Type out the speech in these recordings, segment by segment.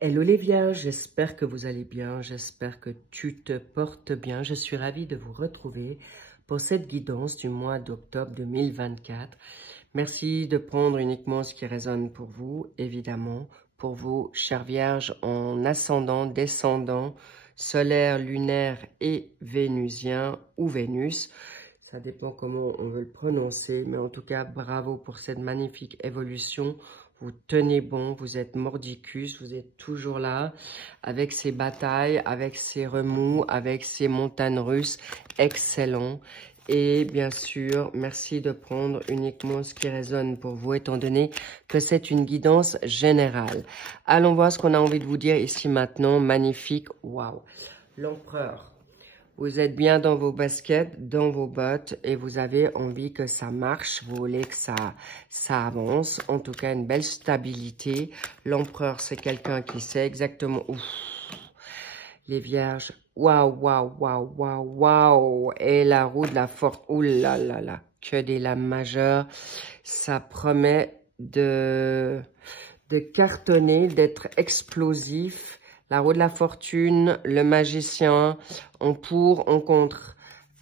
Hello les Vierges, j'espère que vous allez bien, j'espère que tu te portes bien. Je suis ravie de vous retrouver pour cette guidance du mois d'octobre 2024. Merci de prendre uniquement ce qui résonne pour vous, évidemment, pour vous, chères Vierges, en ascendant, descendant, solaire, lunaire et vénusien ou Vénus. Ça dépend comment on veut le prononcer, mais en tout cas, bravo pour cette magnifique évolution. Vous tenez bon, vous êtes mordicus, vous êtes toujours là, avec ces batailles, avec ces remous, avec ces montagnes russes, excellent. Et bien sûr, merci de prendre uniquement ce qui résonne pour vous, étant donné que c'est une guidance générale. Allons voir ce qu'on a envie de vous dire ici maintenant, magnifique, waouh. L'empereur. Vous êtes bien dans vos baskets, dans vos bottes et vous avez envie que ça marche. Vous voulez que ça avance. En tout cas, une belle stabilité. L'empereur, c'est quelqu'un qui sait exactement... Ouf. Les vierges, waouh, waouh, waouh, waouh, waouh. Et la roue de la fortune, ouh là là là, que des lames majeures. Ça promet de cartonner, d'être explosif. La roue de la fortune, le magicien, en pour, en contre.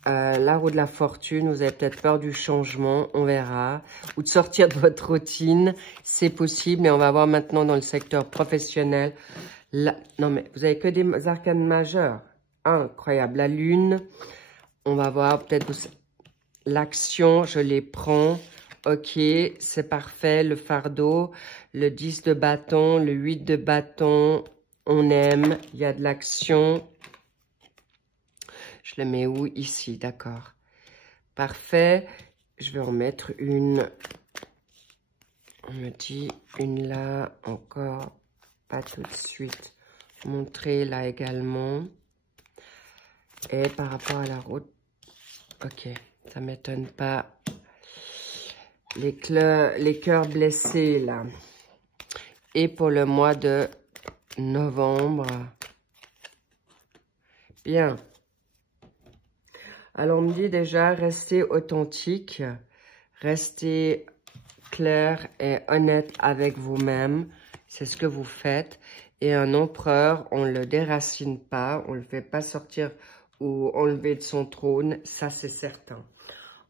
La roue de la fortune, vous avez peut-être peur du changement, on verra. Ou de sortir de votre routine, c'est possible. Mais on va voir maintenant dans le secteur professionnel. Non mais, vous avez que des arcanes majeures. Incroyable. La lune, on va voir peut-être l'action, je les prends. Ok, c'est parfait. Le fardeau, le 10 de bâton, le 8 de bâton. On aime, il y a de l'action. Je le mets où? Ici, d'accord. Parfait. Je vais en mettre une. On me dit une là, encore. Pas tout de suite. Montrer là également. Et par rapport à la route. Ok, ça ne m'étonne pas. Les cœurs blessés là. Et pour le mois de novembre. Bien. Alors, on me dit déjà, restez authentique, restez clair et honnête avec vous-même. C'est ce que vous faites. Et un empereur, on ne le déracine pas, on ne le fait pas sortir ou enlever de son trône, ça c'est certain.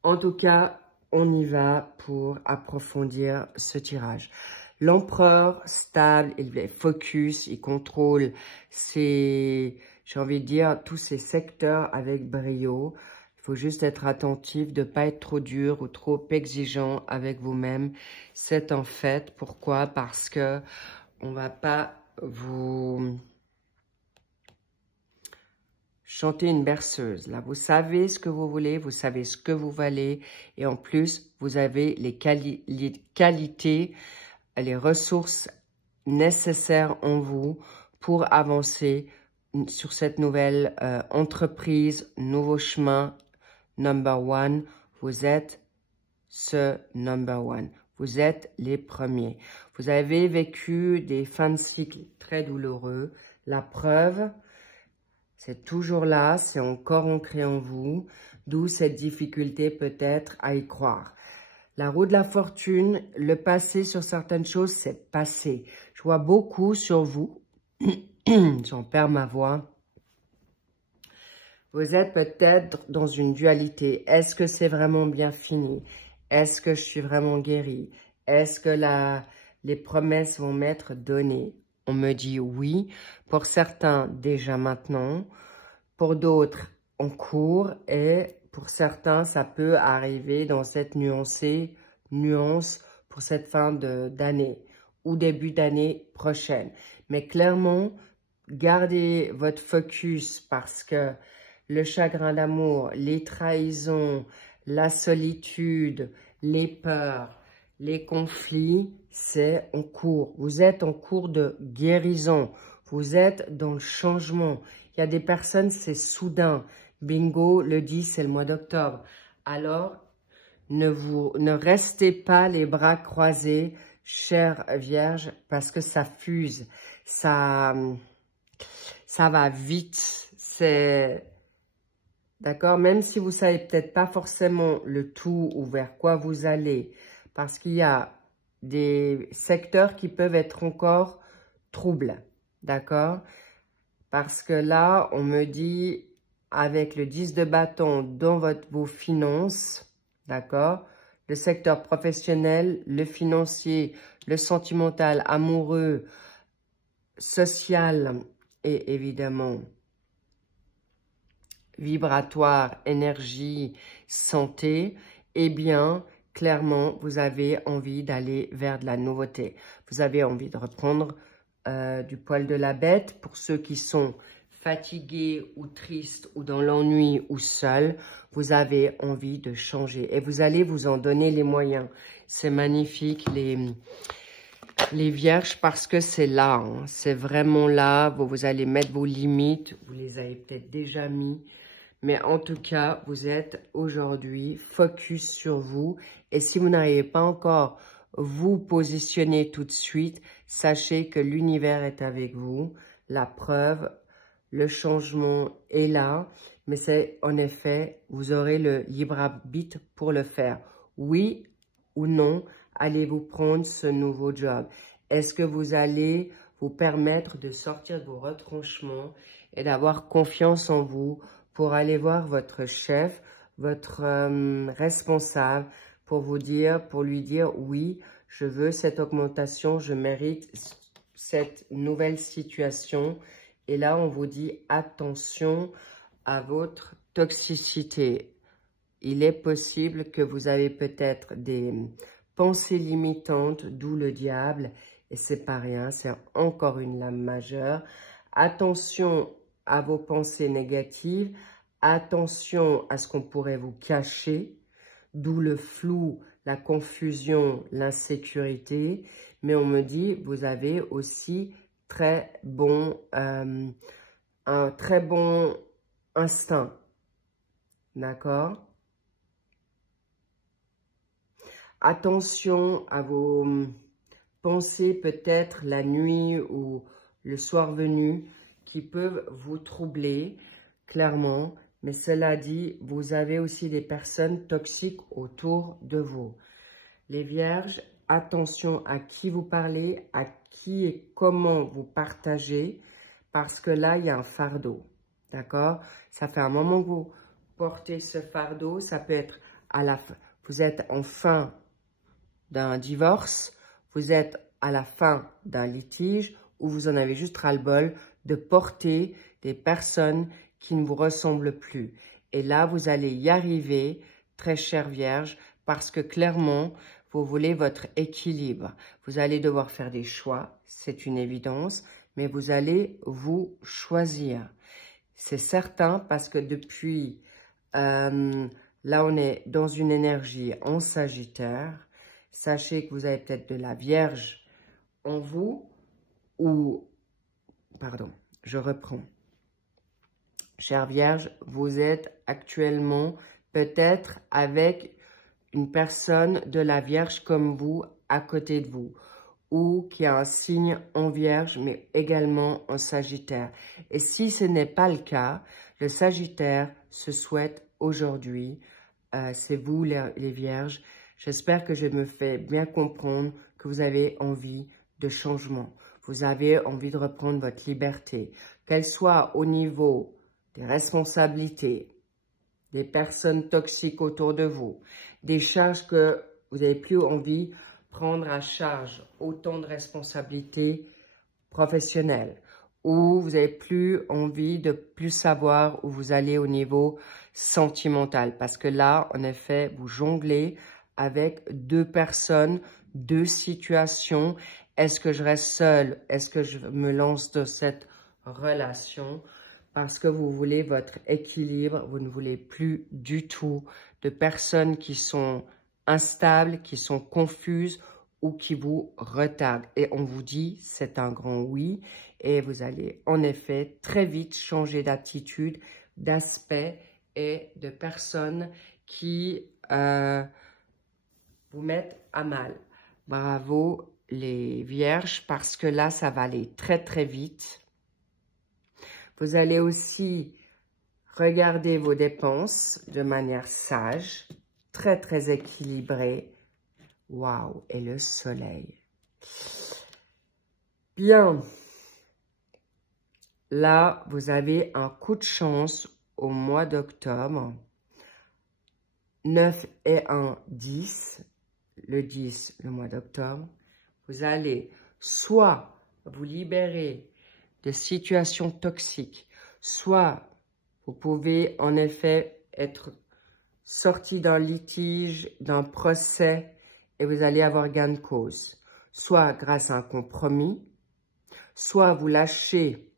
En tout cas, on y va pour approfondir ce tirage. L'empereur, stable, il est focus, il contrôle ses, j'ai envie de dire, tous ces secteurs avec brio. Il faut juste être attentif, de ne pas être trop dur ou trop exigeant avec vous-même. C'est un fait. Pourquoi? Parce que on ne va pas vous chanter une berceuse. Là, vous savez ce que vous voulez, vous savez ce que vous valez. Et en plus, vous avez les qualités, les ressources nécessaires en vous pour avancer sur cette nouvelle entreprise, nouveau chemin, number one. Vous êtes ce number one. Vous êtes les premiers. Vous avez vécu des fins de cycle très douloureux. La preuve, c'est toujours là, c'est encore ancré en vous, d'où cette difficulté peut-être à y croire. La roue de la fortune, le passé sur certaines choses, c'est passé. Je vois beaucoup sur vous, j'en perds ma voix. Vous êtes peut-être dans une dualité. Est-ce que c'est vraiment bien fini? Est-ce que je suis vraiment guérie? Est-ce que les promesses vont m'être données? On me dit oui. Pour certains, déjà maintenant. Pour d'autres, en cours. Et pour certains, ça peut arriver dans cette nuance pour cette fin d'année ou début d'année prochaine. Mais clairement, gardez votre focus parce que le chagrin d'amour, les trahisons, la solitude, les peurs, les conflits, c'est en cours. Vous êtes en cours de guérison. Vous êtes dans le changement. Il y a des personnes, c'est soudain. Bingo, le 10, c'est le mois d'octobre. Alors, ne restez pas les bras croisés, chère Vierge, parce que ça fuse. Ça va vite. C'est... D'accord? Même si vous savez peut-être pas forcément le tout ou vers quoi vous allez, parce qu'il y a des secteurs qui peuvent être encore troubles. d'accord? Parce que là, on me dit, avec le 10 de bâton dans vos finances, d'accord? Le secteur professionnel, le financier, le sentimental, amoureux, social et évidemment vibratoire, énergie, santé, eh bien, clairement, vous avez envie d'aller vers de la nouveauté. Vous avez envie de reprendre du poil de la bête. Pour ceux qui sont fatigués ou tristes ou dans l'ennui ou seuls, vous avez envie de changer et vous allez vous en donner les moyens. C'est magnifique, les vierges, parce que c'est là, hein, c'est vraiment là. Vous allez mettre vos limites, vous les avez peut-être déjà mis. Mais en tout cas, vous êtes aujourd'hui focus sur vous. Et si vous n'arrivez pas encore vous positionner tout de suite, sachez que l'univers est avec vous. La preuve, le changement est là. Mais c'est en effet, vous aurez le libre arbitre pour le faire. Oui ou non, allez-vous prendre ce nouveau job? Est-ce que vous allez vous permettre de sortir de vos retranchements et d'avoir confiance en vous pour aller voir votre chef, votre responsable, pour lui dire oui, je veux cette augmentation, je mérite cette nouvelle situation. Et là, on vous dit attention à votre toxicité. Il est possible que vous avez peut-être des pensées limitantes, d'où le diable, et c'est pas rien, c'est encore une lame majeure. Attention à vos pensées négatives, attention à ce qu'on pourrait vous cacher, d'où le flou, la confusion, l'insécurité. Mais on me dit, vous avez aussi un très bon instinct, d'accord? Attention à vos pensées peut-être la nuit ou le soir venu qui peuvent vous troubler, clairement. Mais cela dit, vous avez aussi des personnes toxiques autour de vous. Les vierges, attention à qui vous parlez, à qui et comment vous partagez, parce que là, il y a un fardeau, d'accord? Ça fait un moment que vous portez ce fardeau, ça peut être à la fin, vous êtes en fin d'un divorce, vous êtes à la fin d'un litige ou vous en avez juste ras-le-bol de porter des personnes qui ne vous ressemblent plus. Et là, vous allez y arriver, très chère Vierge, parce que clairement, vous voulez votre équilibre. Vous allez devoir faire des choix, c'est une évidence, mais vous allez vous choisir. C'est certain parce que depuis, là, on est dans une énergie en Sagittaire. Sachez que vous avez peut-être de la Vierge en vous ou, pardon, je reprends. Chère Vierge, vous êtes actuellement peut-être avec une personne de la Vierge comme vous à côté de vous ou qui a un signe en Vierge mais également en Sagittaire. Et si ce n'est pas le cas, le Sagittaire se souhaite aujourd'hui, c'est vous les Vierges. J'espère que je me fais bien comprendre que vous avez envie de changement. Vous avez envie de reprendre votre liberté, qu'elle soit au niveau des responsabilités, des personnes toxiques autour de vous, des charges que vous n'avez plus envie de prendre à charge, autant de responsabilités professionnelles, ou vous n'avez plus envie de plus savoir où vous allez au niveau sentimental. Parce que là, en effet, vous jonglez avec deux personnes, deux situations. Est-ce que je reste seule? Est-ce que je me lance dans cette relation? Parce que vous voulez votre équilibre, vous ne voulez plus du tout de personnes qui sont instables, qui sont confuses ou qui vous retardent. Et on vous dit, c'est un grand oui. Et vous allez en effet très vite changer d'attitude, d'aspect et de personnes qui vous mettent à mal. Bravo les vierges, parce que là, ça va aller très très vite. Vous allez aussi regarder vos dépenses de manière sage, très très équilibrée. Waouh, et le soleil. Bien. là, vous avez un coup de chance au mois d'octobre. 9 et 1, 10. Le 10, le mois d'octobre. Vous allez soit vous libérer de situations toxiques, soit vous pouvez en effet être sorti d'un litige, d'un procès, et vous allez avoir gain de cause. Soit grâce à un compromis, soit vous lâchez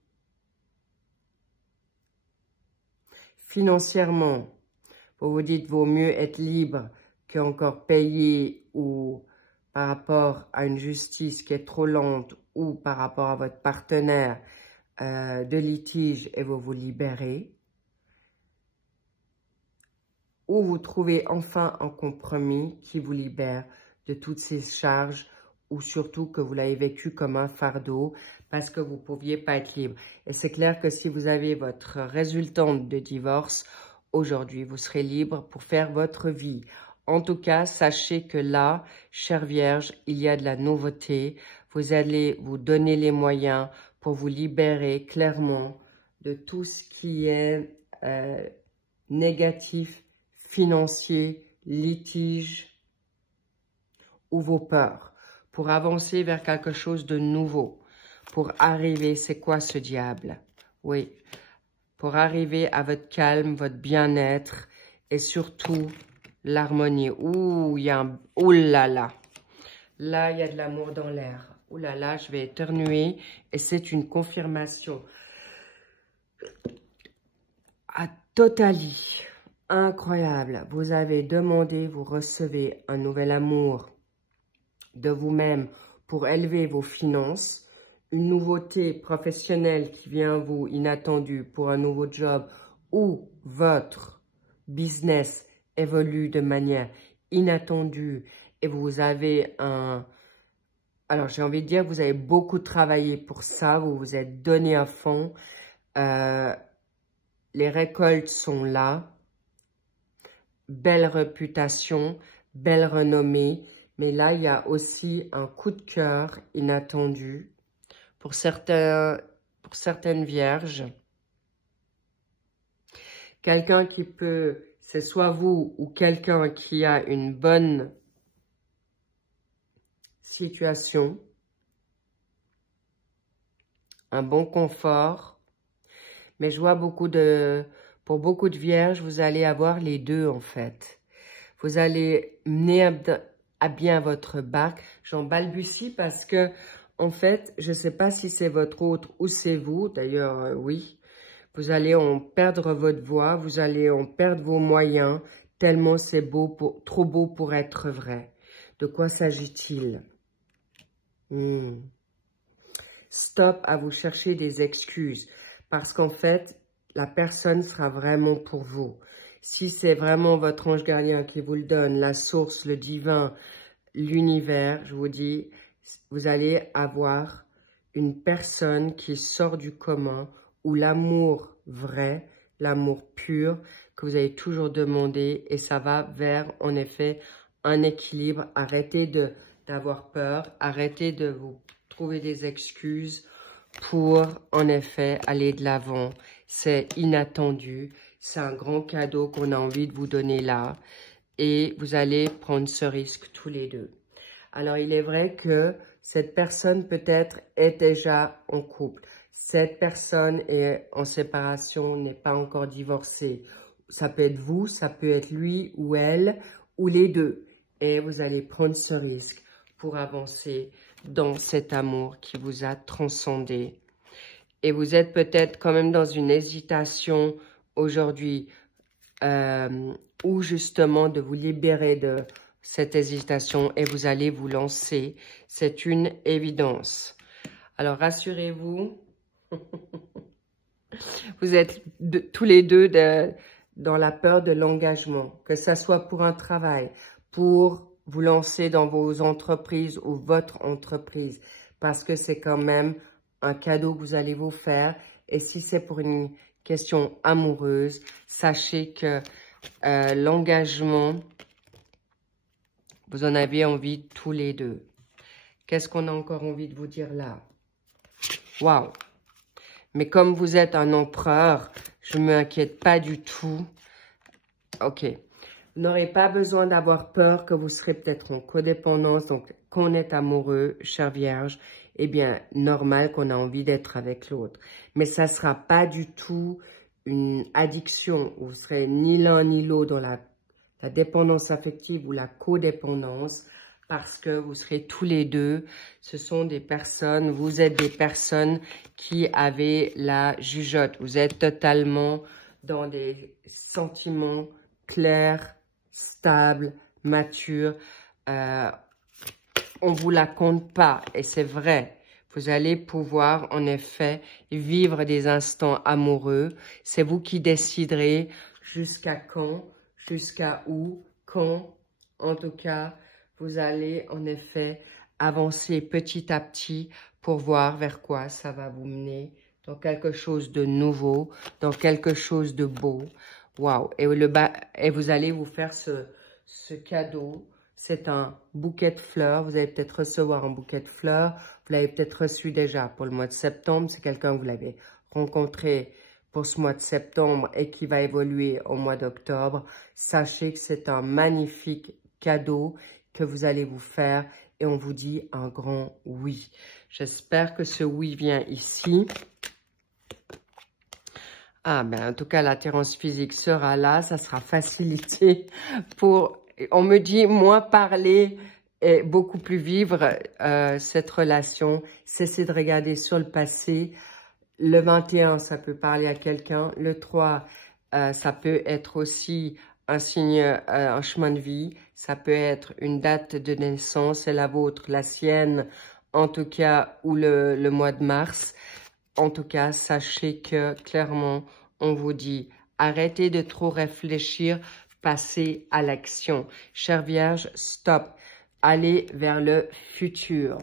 financièrement. Vous vous dites, vaut mieux être libre qu'encore payer ou par rapport à une justice qui est trop lente ou par rapport à votre partenaire de litige et vous vous libérez. Ou vous trouvez enfin un compromis qui vous libère de toutes ces charges ou surtout que vous l'avez vécu comme un fardeau parce que vous ne pouviez pas être libre. Et c'est clair que si vous avez votre résultante de divorce, aujourd'hui, vous serez libre pour faire votre vie. En tout cas, sachez que là, chère Vierge, il y a de la nouveauté. Vous allez vous donner les moyens pour vous libérer clairement de tout ce qui est négatif, financier, litige ou vos peurs. Pour avancer vers quelque chose de nouveau. Pour arriver, c'est quoi ce diable? Oui, pour arriver à votre calme, votre bien-être et surtout l'harmonie. Ouh, il y a un... Ouh là là. Là, il y a de l'amour dans l'air. Ouh là là, je vais éternuer et c'est une confirmation. À totali. Incroyable. Vous avez demandé, vous recevez un nouvel amour de vous-même pour élever vos finances. Une nouveauté professionnelle qui vient à vous, inattendue, pour un nouveau job ou votre business évolue de manière inattendue et vous avez un... Alors, j'ai envie de dire, vous avez beaucoup travaillé pour ça, vous vous êtes donné à fond. Les récoltes sont là. Belle réputation, belle renommée. Mais là, il y a aussi un coup de cœur inattendu. Pour certaines vierges, quelqu'un qui peut, c'est soit vous ou quelqu'un qui a une bonne situation, un bon confort, mais je vois pour beaucoup de vierges, vous allez avoir les deux en fait. Vous allez mener à bien votre barque. J'en balbutie parce que en fait, je ne sais pas si c'est votre autre ou c'est vous. D'ailleurs, oui. Vous allez en perdre votre voix. Vous allez en perdre vos moyens. Tellement c'est beau, trop beau pour être vrai. De quoi s'agit-il? Stop à vous chercher des excuses. Parce qu'en fait, la personne sera vraiment pour vous. Si c'est vraiment votre ange gardien qui vous le donne, la source, le divin, l'univers, je vous dis... Vous allez avoir une personne qui sort du commun où l'amour vrai, l'amour pur que vous avez toujours demandé et ça va vers en effet un équilibre. Arrêtez d'avoir peur, arrêtez de vous trouver des excuses pour en effet aller de l'avant. C'est inattendu, c'est un grand cadeau qu'on a envie de vous donner là et vous allez prendre ce risque tous les deux. Alors, il est vrai que cette personne peut-être est déjà en couple. Cette personne est en séparation, n'est pas encore divorcée. Ça peut être vous, ça peut être lui ou elle, ou les deux. Et vous allez prendre ce risque pour avancer dans cet amour qui vous a transcendé. Et vous êtes peut-être quand même dans une hésitation aujourd'hui, ou justement de vous libérer de... cette hésitation et vous allez vous lancer. C'est une évidence. Alors, rassurez-vous, vous êtes tous les deux dans la peur de l'engagement, que ce soit pour un travail, pour vous lancer dans vos entreprises ou votre entreprise, parce que c'est quand même un cadeau que vous allez vous faire. Et si c'est pour une question amoureuse, sachez que l'engagement... Vous en avez envie tous les deux. Qu'est-ce qu'on a encore envie de vous dire là? Waouh! Mais comme vous êtes un empereur, je ne m'inquiète pas du tout. Ok. Vous n'aurez pas besoin d'avoir peur que vous serez peut-être en codépendance. Donc, quand on est amoureux, chère Vierge, eh bien, normal qu'on a envie d'être avec l'autre. Mais ça ne sera pas du tout une addiction. Vous serez ni l'un ni l'autre dans la dépendance affective ou la codépendance parce que vous serez tous les deux. Ce sont des personnes, vous êtes des personnes qui avez la jugeote. Vous êtes totalement dans des sentiments clairs, stables, matures. On vous la compte pas et c'est vrai. Vous allez pouvoir, en effet, vivre des instants amoureux. C'est vous qui déciderez jusqu'à quand, jusqu'à où, quand. En tout cas, vous allez, en effet, avancer petit à petit pour voir vers quoi ça va vous mener. Dans quelque chose de nouveau, dans quelque chose de beau. Waouh! Et vous allez vous faire ce cadeau. C'est un bouquet de fleurs. Vous allez peut-être recevoir un bouquet de fleurs. Vous l'avez peut-être reçu déjà pour le mois de septembre. C'est quelqu'un que vous l'avez rencontré pour ce mois de septembre et qui va évoluer au mois d'octobre. Sachez que c'est un magnifique cadeau que vous allez vous faire et on vous dit un grand oui. J'espère que ce oui vient ici. Ah, ben, en tout cas, l'attirance physique sera là. Ça sera facilité pour... On me dit, moins parler et beaucoup plus vivre cette relation. Cessez de regarder sur le passé. Le 21, ça peut parler à quelqu'un. Le 3, ça peut être aussi un signe, un chemin de vie. Ça peut être une date de naissance, c'est la vôtre, la sienne, en tout cas, ou le mois de mars. En tout cas, sachez que, clairement, on vous dit, arrêtez de trop réfléchir, passez à l'action. Chère Vierge, stop. Allez vers le futur,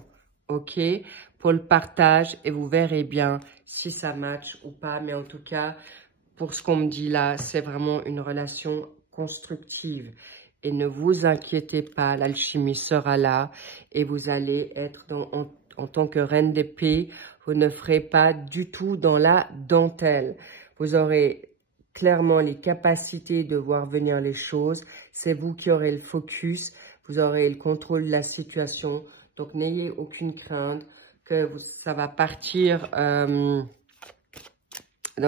ok? Pour le partage, et vous verrez bien si ça match ou pas. Mais en tout cas, pour ce qu'on me dit là, c'est vraiment une relation constructive. Et ne vous inquiétez pas, l'alchimie sera là et vous allez être en tant que reine d'épée, vous ne ferez pas du tout dans la dentelle. Vous aurez clairement les capacités de voir venir les choses. C'est vous qui aurez le focus, vous aurez le contrôle de la situation. Donc, n'ayez aucune crainte que ça va partir dans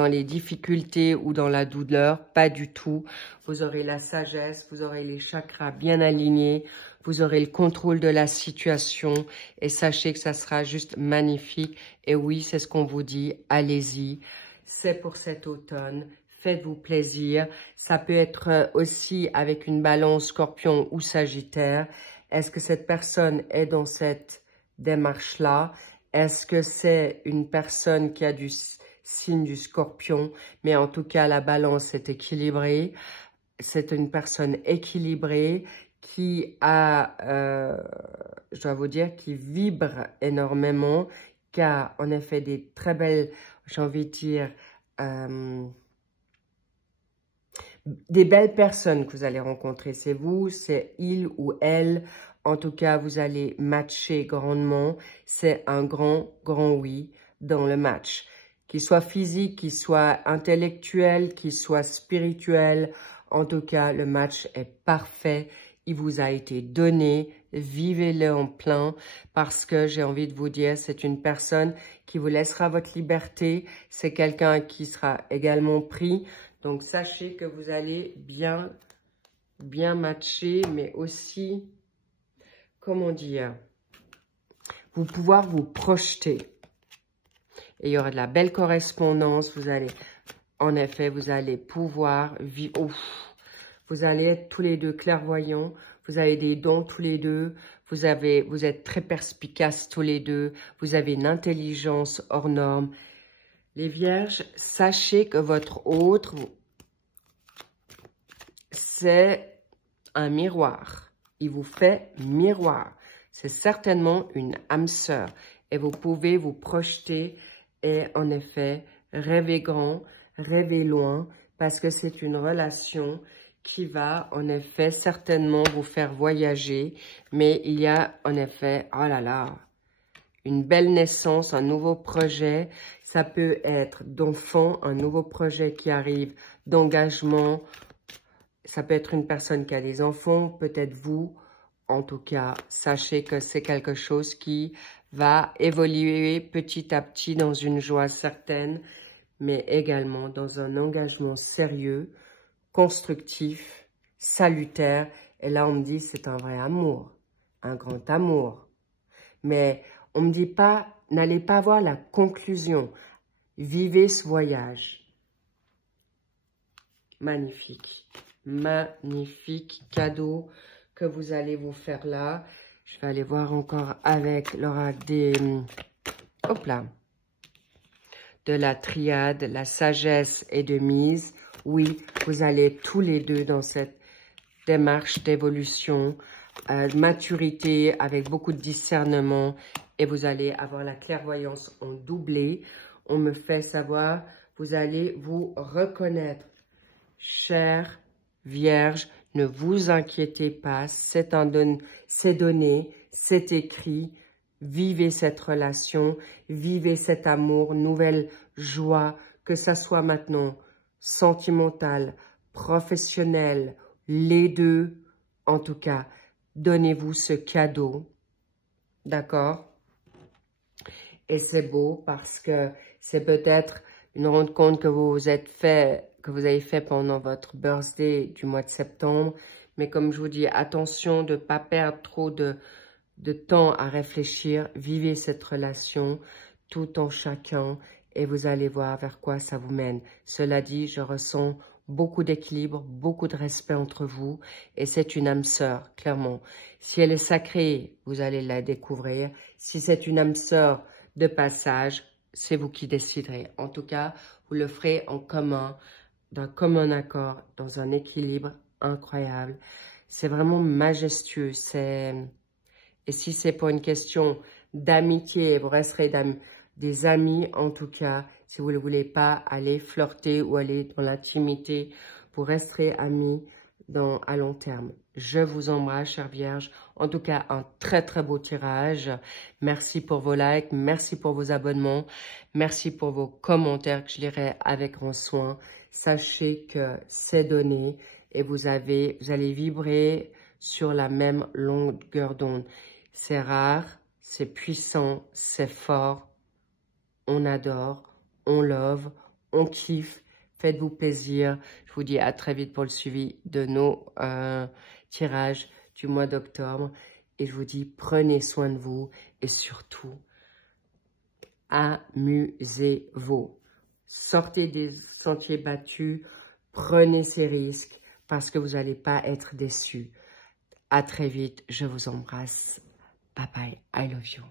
les difficultés ou dans la douleur. Pas du tout. Vous aurez la sagesse, vous aurez les chakras bien alignés, vous aurez le contrôle de la situation et sachez que ça sera juste magnifique. Et oui, c'est ce qu'on vous dit, allez-y. C'est pour cet automne. Faites-vous plaisir. Ça peut être aussi avec une balance scorpion ou sagittaire. Est-ce que cette personne est dans cette démarche-là? Est-ce que c'est une personne qui a du signe du scorpion? Mais en tout cas, la balance est équilibrée. C'est une personne équilibrée qui a, je dois vous dire, qui vibre énormément, qui a en effet des très belles, j'ai envie de dire, des belles personnes que vous allez rencontrer. C'est vous, c'est il ou elle. En tout cas, vous allez matcher grandement. C'est un grand, grand oui dans le match. Qu'il soit physique, qu'il soit intellectuel, qu'il soit spirituel. En tout cas, le match est parfait. Il vous a été donné. Vivez-le en plein parce que j'ai envie de vous dire, c'est une personne qui vous laissera votre liberté. C'est quelqu'un qui sera également pris. Donc, sachez que vous allez bien matcher, mais aussi, comment dire, vous pouvoir vous projeter. Et il y aura de la belle correspondance. Vous allez, en effet, vous allez pouvoir vivre. Vous allez être tous les deux clairvoyants. Vous avez des dons tous les deux. Vous êtes très perspicaces tous les deux. Vous avez une intelligence hors norme. Les vierges, sachez que votre autre, c'est un miroir. Il vous fait miroir. C'est certainement une âme sœur. Et vous pouvez vous projeter et en effet rêver grand, rêver loin, parce que c'est une relation qui va en effet certainement vous faire voyager. Mais il y a en effet, oh là là, une belle naissance, un nouveau projet. Ça peut être d'enfant, un nouveau projet qui arrive, d'engagement. Ça peut être une personne qui a des enfants, peut-être vous. En tout cas, sachez que c'est quelque chose qui va évoluer petit à petit dans une joie certaine, mais également dans un engagement sérieux, constructif, salutaire. Et là, on me dit, c'est un vrai amour, un grand amour. Mais on me dit pas, n'allez pas voir la conclusion. Vivez ce voyage. Magnifique, magnifique cadeau que vous allez vous faire là. Je vais aller voir encore avec l'oracle des... Hop là. De la triade, la sagesse et de mise. Oui, vous allez tous les deux dans cette démarche d'évolution, maturité, avec beaucoup de discernement. Et vous allez avoir la clairvoyance en doublé. On me fait savoir, vous allez vous reconnaître. Chère Vierge, ne vous inquiétez pas, c'est donné, c'est écrit. Vivez cette relation, vivez cet amour, nouvelle joie, que ça soit maintenant sentimental, professionnel, les deux. En tout cas, donnez-vous ce cadeau, d'accord? Et c'est beau parce que c'est peut-être une rencontre que vous avez fait pendant votre birthday du mois de septembre. Mais comme je vous dis, attention de ne pas perdre trop de temps à réfléchir. Vivez cette relation tout en chacun et vous allez voir vers quoi ça vous mène. Cela dit, je ressens beaucoup d'équilibre, beaucoup de respect entre vous et c'est une âme sœur, clairement. Si elle est sacrée, vous allez la découvrir. Si c'est une âme sœur de passage, c'est vous qui déciderez. En tout cas, vous le ferez en commun, d'un commun accord, dans un équilibre incroyable. C'est vraiment majestueux. Et si c'est pour une question d'amitié, vous resterez des amis, en tout cas, si vous ne voulez pas aller flirter ou aller dans l'intimité, vous resterez amis à long terme. Je vous embrasse, chère Vierge. En tout cas, un très très beau tirage. Merci pour vos likes, merci pour vos abonnements, merci pour vos commentaires que je lirai avec grand soin. Sachez que c'est donné et vous allez vibrer sur la même longueur d'onde. C'est rare, c'est puissant, c'est fort. On adore, on love, on kiffe. Faites-vous plaisir. Je vous dis à très vite pour le suivi de nos tirages du mois d'octobre. Et je vous dis, prenez soin de vous et surtout, amusez-vous. Sortez des sentiers battus, prenez ces risques parce que vous n'allez pas être déçus. À très vite, je vous embrasse. Bye bye, I love you.